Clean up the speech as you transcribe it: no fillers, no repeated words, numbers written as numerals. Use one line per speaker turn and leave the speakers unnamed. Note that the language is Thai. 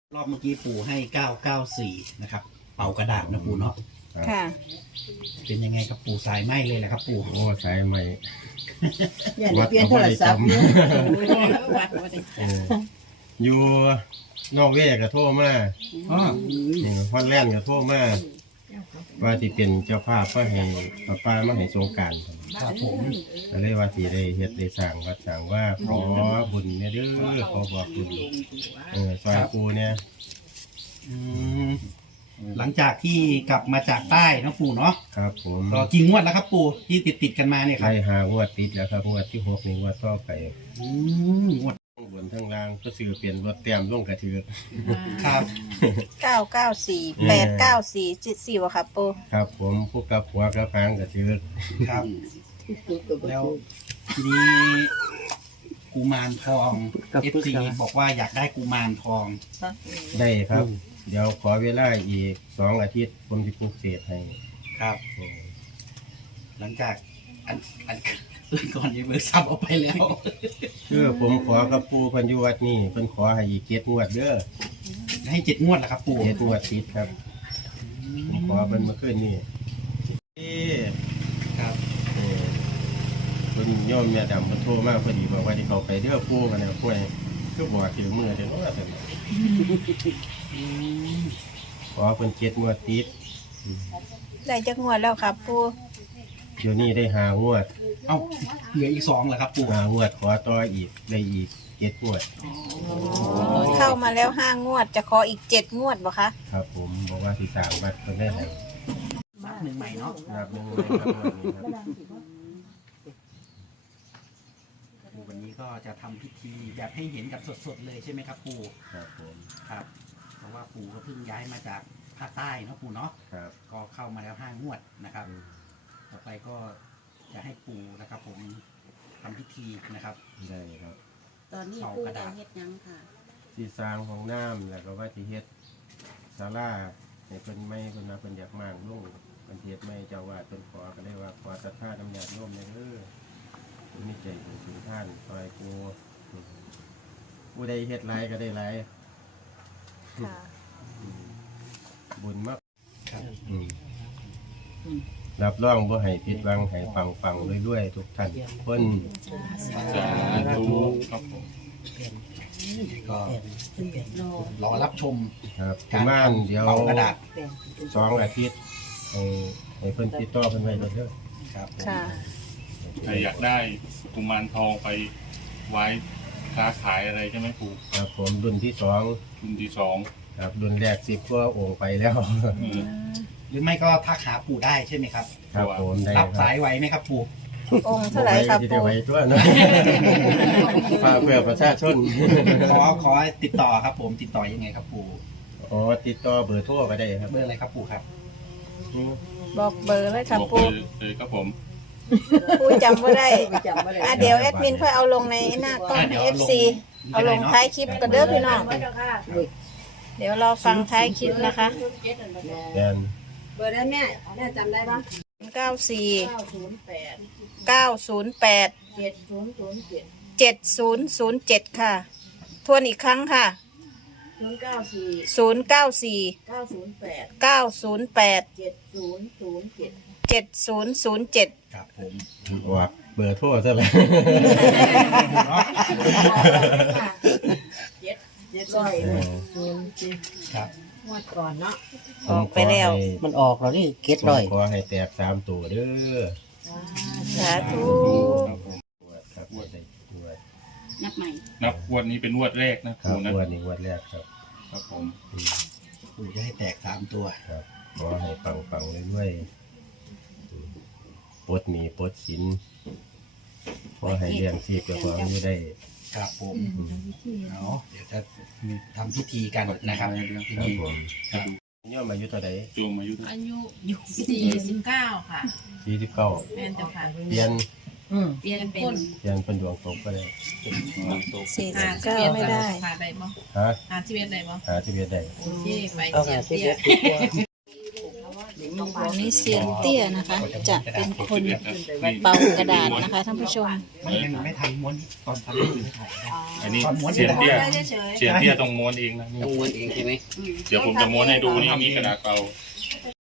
รอบเมื่อกี้ปู่ให้994นะครับเป่ากระดาษนะปู่เนาะ
ค่ะ
เป็นยังไงครับปู่สายไหมเลยแหละครับปู่
โอ้สายใหม่
อย่าเปลี่ยนโทรศัพท์อยู่
อยู่นอกเวกก็โทรมา
อ๋อ
ฮอลแลนด์ก็โทรมาว่าที่เป็นเจ้าภาพก็ให้ป้ามาให้สงกรานต์
ครับผม
ก็เลยว่าที่ได้เฮ็ดได้สร้างวัดสร้างว่าขอบุญเนี่ยเด้อขอบอกบุญซอยกูเนี่ย
อืมหลังจากที่กลับมาจากใต้นะปู่เนาะ
ครับผม
ก็กี่งวดแล้วครับปู่ที่ติดกันมาเนี่ยครับ
ได้หางวดติดแล้วครับงวดที่6นี่งวดต่อไป
งวด
ทั้งบนทั้งล่างก็ซื้อเปลี่ยนรถเตรียมลงกระเทือก
ครับ
994 894 74บ่ครับปู
ครับผมผู้กับหัวกับหางกระเทือก
ครับ แล้วทีนี้กุมารทองFC บอกว่าอยากได้กุมารทอง
ได้ครับ เดี๋ยวขอเวลาอีก2 อาทิตย์ผมจะปลูกเสกให้
ครับ หลังจากอันก่อนนี้เบิกทรัพย์เอาไปแล้ว
คือผมขอกับปู่เพันอยุวัดนี่เพิ่นขอให้อีก7 งวดเด้อ
ให้7 งวดแล้วครับปู่
7 งวดติดครับผมขอเพิ่นเมื่อคืนนี้ที่
ครับ
เพิ่นโยมแม่ดำเพิ่นโทรมาพอดีบอกว่าที่เขาไปเด้อปู่กันนะป่วยคือบอกถึงมือเด้อว่าซั่นขอเพิ่น7 งวดติด
ได้จักงวดแล้วครับปู
เดี๋ยวนี้ได้5 งวด
เอ้าเหลืออีก2เหรอครับปู่
5 งวดขอต่ออีกได้อีก7 งวด
เข้ามาแล้ว5งวดจะขออีก7งวดบ่คะ
ครับผมบอกว่าที่สร้างวัดเพิ่นได้ให้
นับหนึ่งใหม่เนาะ
นับหนึ่งเลยครับงวดนี้ครับ
ปู่วันนี้ก็จะทำพิธีแบบให้เห็นกับสดๆเลยใช่ไหมครับปู่
ครับผม
ครับ เพราะว่าปู่ก็เพิ่งย้ายมาจากภาคใต้เนาะปู่เนาะ
ครับ
ก็เข้ามาแล้ว5 งวดนะครับ ต่อไปก็จะให้ปู่นะครับ ผมทำพิธีนะครับ
ได้ครับ
ตอนนี้ปูได้เฮ็ดหยังค่ะ
ที่สร้างของน้ำแล้วก็ว่าที่เฮ็ดศาลาให้เพิ่นไม่เพิ่นมาเพิ่นอยากมากลงเพิ่นเฮ็ดไม่เจ้าว่าเพิ่นขอก็ได้ว่าขอศรัทธาน้ำญาติโยมในเด้อเพิ่นมีใจถึงท่านซอยกูผู้ใดเฮ็ดหลายก็ได้หลาย
ค่ะ
บุญมาก
ครับ
รับรองบ่ให้ผิดหวังให้ปังๆรวยๆทุกท่านเพิ่น
ครับผมก็
รอ
รอรับชม
ครับประมาณเดี๋ยว
เป่ากระดาษ
2 อาทิตย์ให้เพิ่นติดต่อเพิ่นไว้เด้อ
ครับผม
ค่ะ
ใครอยากได้กุมารทองไปไว้ค้าขายอะไรใช่ไหมปู่
ครับผมรุ่นที่2
รุ่นที่สอง
ครับรุ่นแรก10 กว่าองค์ไปแล้ว
หรือไม่ก็ทักหาปู่ได้ใช่ไหมครับ
ครับผมได้
รับ
ครั
สายไหวไหมครับปู่
องค์เท่าไหร่ครับ
จะ
ปู
ไว้ตัวเนาะฝากเพื่อประชาชน
ขอติดต่อครับ ผมติดต่อยังไงครับปู่
อ๋อติดต่อเบอร์โทรก็ได้ครับ
เบอร์อะไรครับปู่ครับ
บอกเบอร์เลยครับ
บอก
ปู
เลยครับผม
ปูจำบ่ได้
จำบ่ได้
เดี๋ยวแอดมินค่อยเอาลงในหน้ากล้องให้ FC เอาลงท้ายคลิปกันเด้อพี่น้อง เดี๋ยวรอฟังท้ายคลิปนะคะ
แอน
เบอร์ได้แม่แม่จำได้ปะ
94
908
908
7007
7007 ค่ะ ทวนอีกครั้งค่ะ
094
094
908
908
7007
7007
ครับผม
ว่าเบอร์โทรซะแล้ว
ครับ
งวดก่อนเนาะ
ออกไปแล้ว
มันออกแล้วนี่เก็ต
ร้
ร้
อ
อย ย
ขอให้แตก3 ตัวเด้อ
สาธุ
ครับงวดได้งวด
นับใหม่
นับงวดนี้เป็นงวดแรกนะครับ ปู่นะ
งวดนี้งวดแรกครับ
ครับผม
ปู่จะให้แตก3 ตัว
ครับขอให้ปังๆเรื่อยๆปลดหนี้ปลดสินขอให้เลี้ยงชีพเจ้าของอยู่ได้
ครับผมเนาะเดี๋ยวจะทำพิธีกันนะครับที
ครับ
นี้
ผม
ครับ
ย่อมอายุเท่าใด
จูงมายุทธ
อายุ49 ค่ะ
49
แม่นเจ้าค่ะ
เปลี่ยน
เปลี่ยนเป็น
เป็นดวงตกก็ได้
49ไม่ได้
ค่ะได้บ่
ฮะ
51ได้บ่
หาชีวิตได้
โอเคไป
เอา
เสี
หาย ชี
เตี้
วิ
ย
ต
วันนี้เซียนเตี้ยนะคะ จะเป็นคนเป่ากระดาษนะคะท่านผู้ชม
ไม่ทันม้วนตอนทำไม่ถ่าย
อันนี้เสียนเตี้ยเสียนเตี้ยต้องม้วนเองนะ
ต้องม้วนเองใช่ไหม
เดี๋ยวผมจะม้วนให้ดูนี่มีกระดาษเปล่า